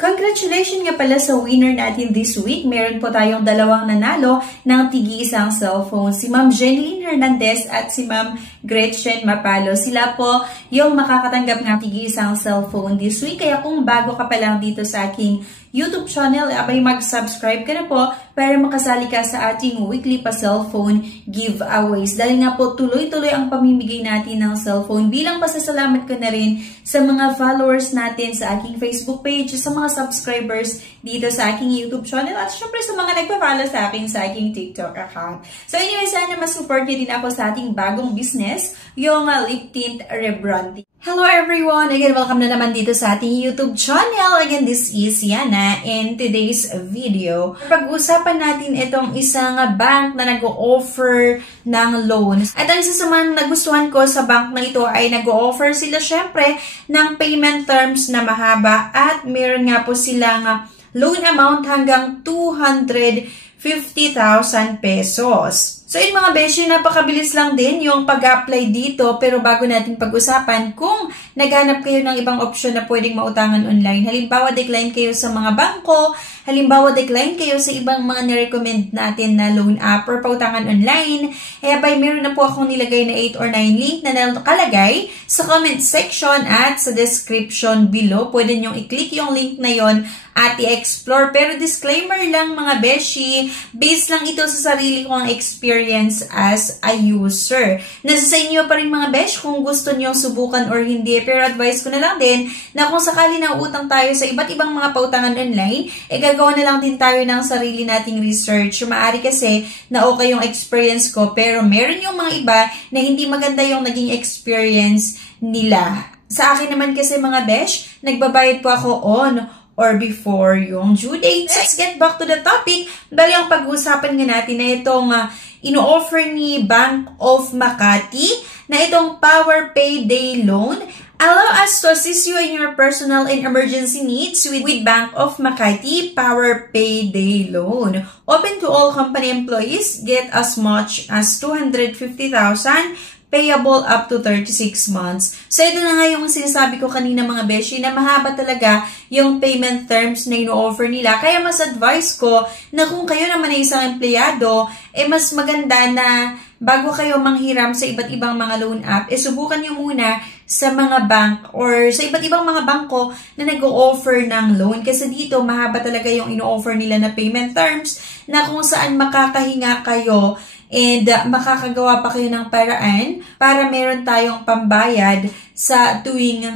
Congratulations nga pala sa winner natin this week. Meron po tayong dalawang nanalo ng tigi-isang cellphone. Si Ma'am Jeneline Hernandez at si Ma'am Gretchen Mapalo. Sila po yung makakatanggap ng tigi-isang cellphone this week. Kaya kung bago ka pa lang dito sa aking YouTube channel, abay mag-subscribe ka na po para makasali ka sa ating weekly pa-cellphone giveaways. Dahil nga po tuloy-tuloy ang pamimigay natin ng cellphone. Bilang pasasalamat ko na rin sa mga followers natin sa aking Facebook page, sa mga subscribers dito sa aking YouTube channel, at syempre sa mga nagpa-follow sa akin sa aking TikTok account. So anyway, sana mas-support nyo din ako sa ating bagong business, yung lip tint rebranding. Hello everyone! Again, welcome na naman dito sa ating YouTube channel. Again, this is Yana. In today's video, pag-usapan natin itong isang bank na nag-o-offer ng loans. At ang isa sa mga nagustuhan ko sa bank na ito ay nag-o-offer sila syempre ng payment terms na mahaba at meron nga po silang loan amount hanggang 250,000 pesos. So yun mga beshi, napakabilis lang din yung pag-apply dito, pero bago natin pag-usapan, kung naghanap kayo ng ibang option na pwedeng mautangan online, halimbawa decline kayo sa mga bangko, halimbawa decline kayo sa ibang mga nirecommend natin na loan app or pautangan online, meron na po akong nilagay na 8 or 9 link na nakalagay sa comment section at sa description below. Pwede nyong i-click yung link na yon at i-explore. Pero disclaimer lang mga beshi, based lang ito sa sarili kong experience as a user. Nasa sa inyo pa rin mga besh kung gusto niyo subukan or hindi. Pero advice ko na lang din na kung sakali na utang tayo sa iba't ibang mga pautangan online, gagawa na lang din tayo ng sarili nating research. Maaari kasi na okay yung experience ko, pero meron yung mga iba na hindi maganda yung naging experience nila. Sa akin naman kasi mga besh, nagbabayad po ako on or before yung due date. Let's get back to the topic. Dahil ang pag-usapan nga natin na itong ino-offer ni Bank of Makati na itong Power Payday Loan. Allow us to assist you in your personal and emergency needs with Bank of Makati Power Payday Loan. Open to all company employees. Get as much as 250,000 payable up to 36 months. So, ito na nga yung sinasabi ko kanina mga beshi na mahaba talaga yung payment terms na ino-offer nila. Kaya mas advice ko na kung kayo naman ay isang empleyado, mas maganda na bago kayo manghiram sa iba't ibang mga loan app, subukan nyo muna sa mga bank or sa iba't ibang mga bangko na nag-o-offer ng loan. Kasi dito, mahaba talaga yung ino-offer nila na payment terms na kung saan makakahinga kayo and makakagawa pa kayo ng paraan para meron tayong pambayad sa tuwing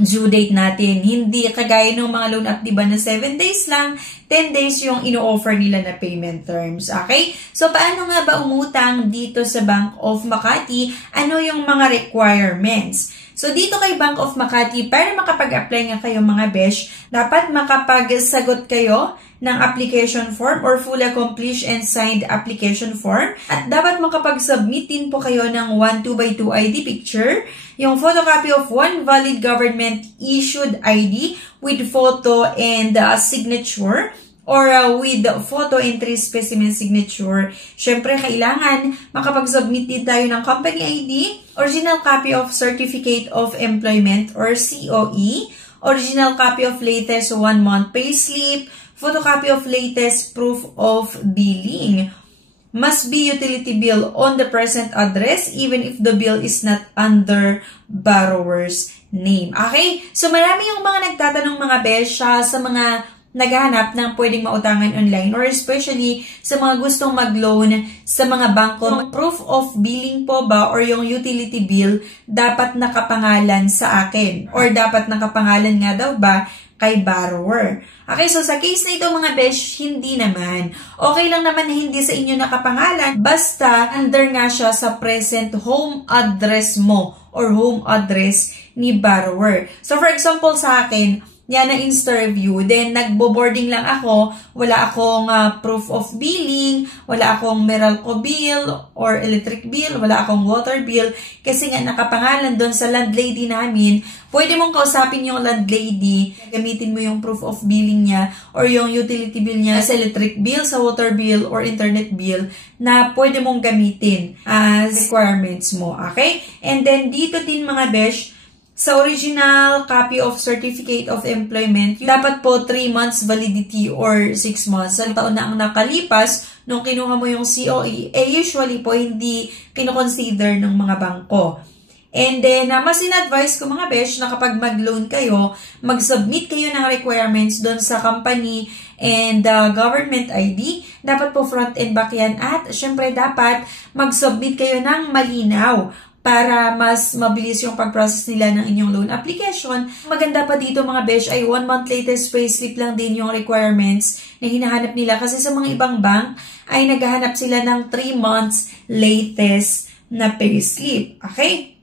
due date natin. Hindi kagaya ng mga loan app, diba, na 7 days lang, 10 days yung ino-offer nila na payment terms. Okay? So, paano nga ba umutang dito sa Bank of Makati? Ano yung mga requirements? So, dito kay Bank of Makati, para makapag-apply nga kayo mga besh, dapat makapagsagot kayo ng application form or fully accomplished and signed application form. At dapat makapag-submit din po kayo ng 2x2 ID picture, yung photocopy of one valid government-issued ID with photo and signature, or with photo and 3 specimen signature. Syempre, kailangan makapag-submit din tayo ng company ID, original copy of Certificate of Employment or COE, original copy of latest 1-month payslip, photocopy of latest proof of billing. Must be utility bill on the present address even if the bill is not under borrower's name. Okay? So, marami yung mga nagtatanong mga besha sa mga naghahanap ng pwedeng mautangan online or especially sa mga gustong mag-loan sa mga bangko. Yung proof of billing po ba or yung utility bill dapat nakapangalan sa akin or dapat nakapangalan nga daw ba kay borrower. Okay, so sa case na ito mga besh, hindi naman. Okay lang naman na hindi sa inyo nakapangalan basta under nga siya sa present home address mo or home address ni borrower. So for example sa akin, yan na Insta-review. Then, nagbo-boarding lang ako. Wala akong proof of billing. Wala akong Meralco bill or electric bill. Wala akong water bill. Kasi nga nakapangalan doon sa landlady namin. Pwede mong kausapin yung landlady. Gamitin mo yung proof of billing niya or yung utility bill niya sa electric bill, sa water bill, or internet bill na pwede mong gamitin as requirements mo. Okay? And then, dito din mga besh, Sa original copy of Certificate of Employment, dapat po 3 months validity or 6 months. Sa taon na ang nakalipas, nung kinuha mo yung COE, usually po hindi kinoconsider ng mga bangko. And then, mas in-advise ko mga besh na kapag mag-loan kayo, mag-submit kayo ng requirements doon sa company and government ID. Dapat po front and back yan. At syempre dapat mag-submit kayo ng malinaw para mas mabilis yung pag-process nila ng inyong loan application. Maganda pa dito mga besh ay 1 month latest payslip lang din yung requirements na hinahanap nila. Kasi sa mga ibang bank ay naghahanap sila ng 3 months latest na payslip. Okay?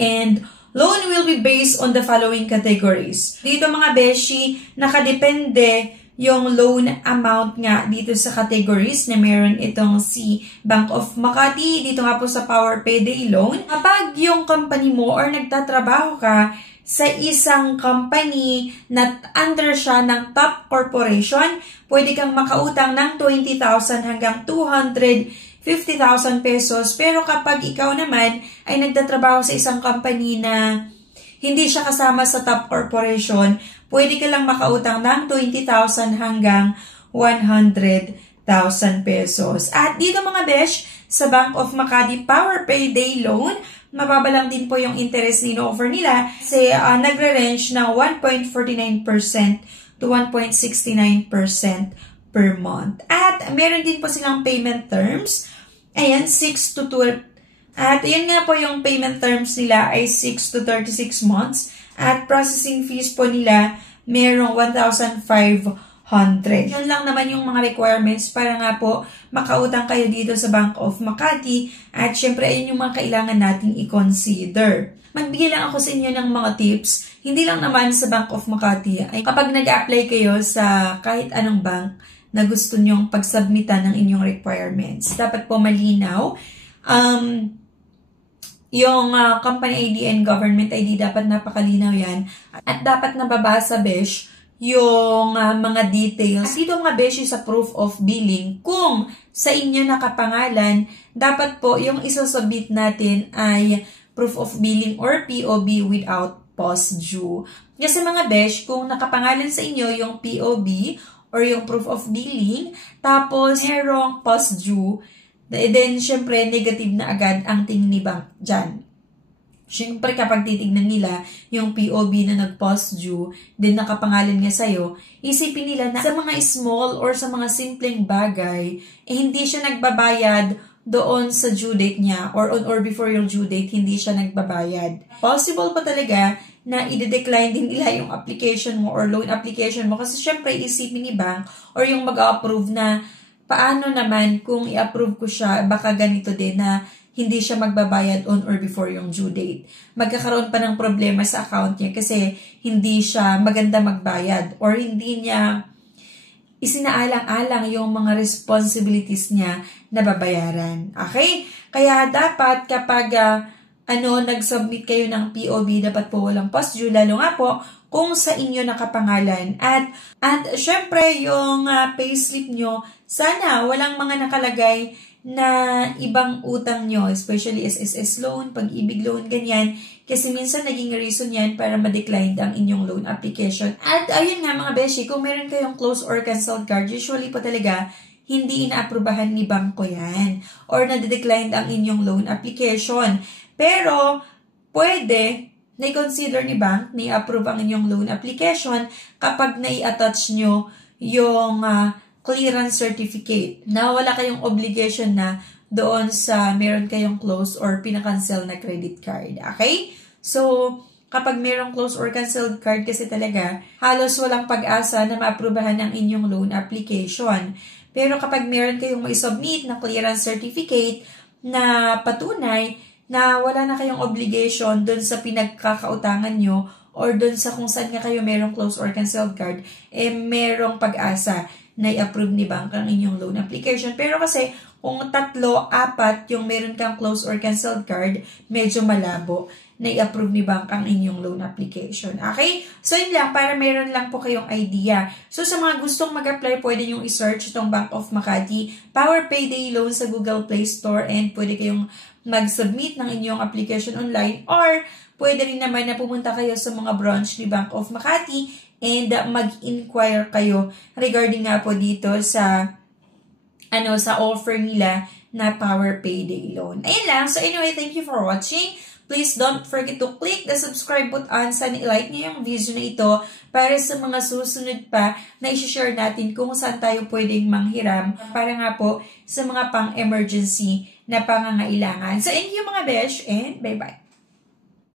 And loan will be based on the following categories. Dito mga beshi, nakadepende yung loan amount nga dito sa categories na meron itong si Bank of Makati, dito nga po sa Power Payday Loan. Kapag yung company mo or nagtatrabaho ka sa isang company na under siya ng top corporation, pwede kang makautang ng 20,000 hanggang 250,000 pesos. Pero kapag ikaw naman ay nagtatrabaho sa isang company na hindi siya kasama sa top corporation, pwede ka lang makautang ng 20,000 hanggang 100,000 pesos. At dito mga besh, sa Bank of Makati Power Payday Loan, mababa lang din po yung interest ni-offer nila kasi nagre-range ng 1.49% to 1.69% per month. At meron din po silang payment terms. Ayan, 6 to 12. At yun nga po yung payment terms nila ay 6 to 36 months. At processing fees po nila merong 1,500. Yan lang naman yung mga requirements para nga po makautang kayo dito sa Bank of Makati. At syempre ayun yung mga kailangan nating i-consider. Magbigay lang ako sa inyo ng mga tips. Hindi lang naman sa Bank of Makati. Ay kapag nag-apply kayo sa kahit anong bank na gusto nyong pagsubmitan ng inyong requirements, dapat po malinaw. Yung company ID and government ID, dapat napakalinaw yan. At dapat nababasa, besh, yung mga details. Dito mga besh, sa proof of billing, kung sa inyo nakapangalan, dapat po yung isasubmit natin ay proof of billing or POB without post due. Kasi mga besh, kung nakapangalan sa inyo yung POB or yung proof of billing, tapos merong post due, then, syempre, negative na agad ang tingin ni bank dyan. Syempre, kapag titignan nila yung POB na nag-post due, then nakapangalan nga sa'yo, isipin nila na sa mga small or sa mga simpleng bagay, hindi siya nagbabayad doon sa due date niya or on or before yung due date, hindi siya nagbabayad. Possible pa talaga na i-decline din nila yung application mo or loan application mo kasi syempre, isipin ni bank or yung mag-approve na paano naman kung i-approve ko siya, baka ganito din na hindi siya magbabayad on or before yung due date. Magkakaroon pa ng problema sa account niya kasi hindi siya maganda magbayad or hindi niya isinaalang-alang yung mga responsibilities niya na babayaran. Okay? Kaya dapat kapag nag-submit kayo ng POB, dapat po walang post due, lalo nga po kung sa inyo nakapangalan. At syempre, yung payslip nyo, sana walang mga nakalagay na ibang utang nyo, especially SSS loan, pag-ibig loan, ganyan. Kasi minsan naging reason yan para ma-decline ang inyong loan application. At ayun nga mga beshi, kung meron kayong closed or canceled card, usually po talaga, hindi inaaprubahan ni bangko yan. Or na-decline ang inyong loan application. Pero, pwede na-consider ni bank na i-approve ang inyong loan application kapag na-i-attach nyo yung clearance certificate na wala kayong obligation na doon sa meron kayong close or pinakancel na credit card. Okay? So, kapag merong close or canceled card kasi talaga, halos walang pag-asa na maaprubahan ang inyong loan application. Pero kapag meron kayong mai-submit na clearance certificate na patunay na wala na kayong obligation doon sa pinagkakautangan nyo or doon sa kung saan nga kayo merong close or canceled card, merong pag-asa na i-approve ni bank ang inyong loan application. Pero kasi, kung 3, 4 yung meron kang close or canceled card, medyo malabo na i-approve ni bank ang inyong loan application. Okay? So, yun lang, para meron lang po kayong idea. So, sa mga gustong mag-apply, pwede nyo i-search itong Bank of Makati Power Payday Loan sa Google Play Store and pwede kayong mag-submit ng inyong application online, or pwede rin naman na pumunta kayo sa mga branch ni Bank of Makati and mag-inquire kayo regarding nga po dito sa sa offer nila na Power Payday Loan. Ayun lang. So anyway, thank you for watching. Please don't forget to click the subscribe button. Sana i-like niyo yung video na ito para sa mga susunod pa na i-share natin kung saan tayo pwedeng manghiram para nga po sa mga pang-emergency na pangangailangan. So thank you mga besh and bye-bye.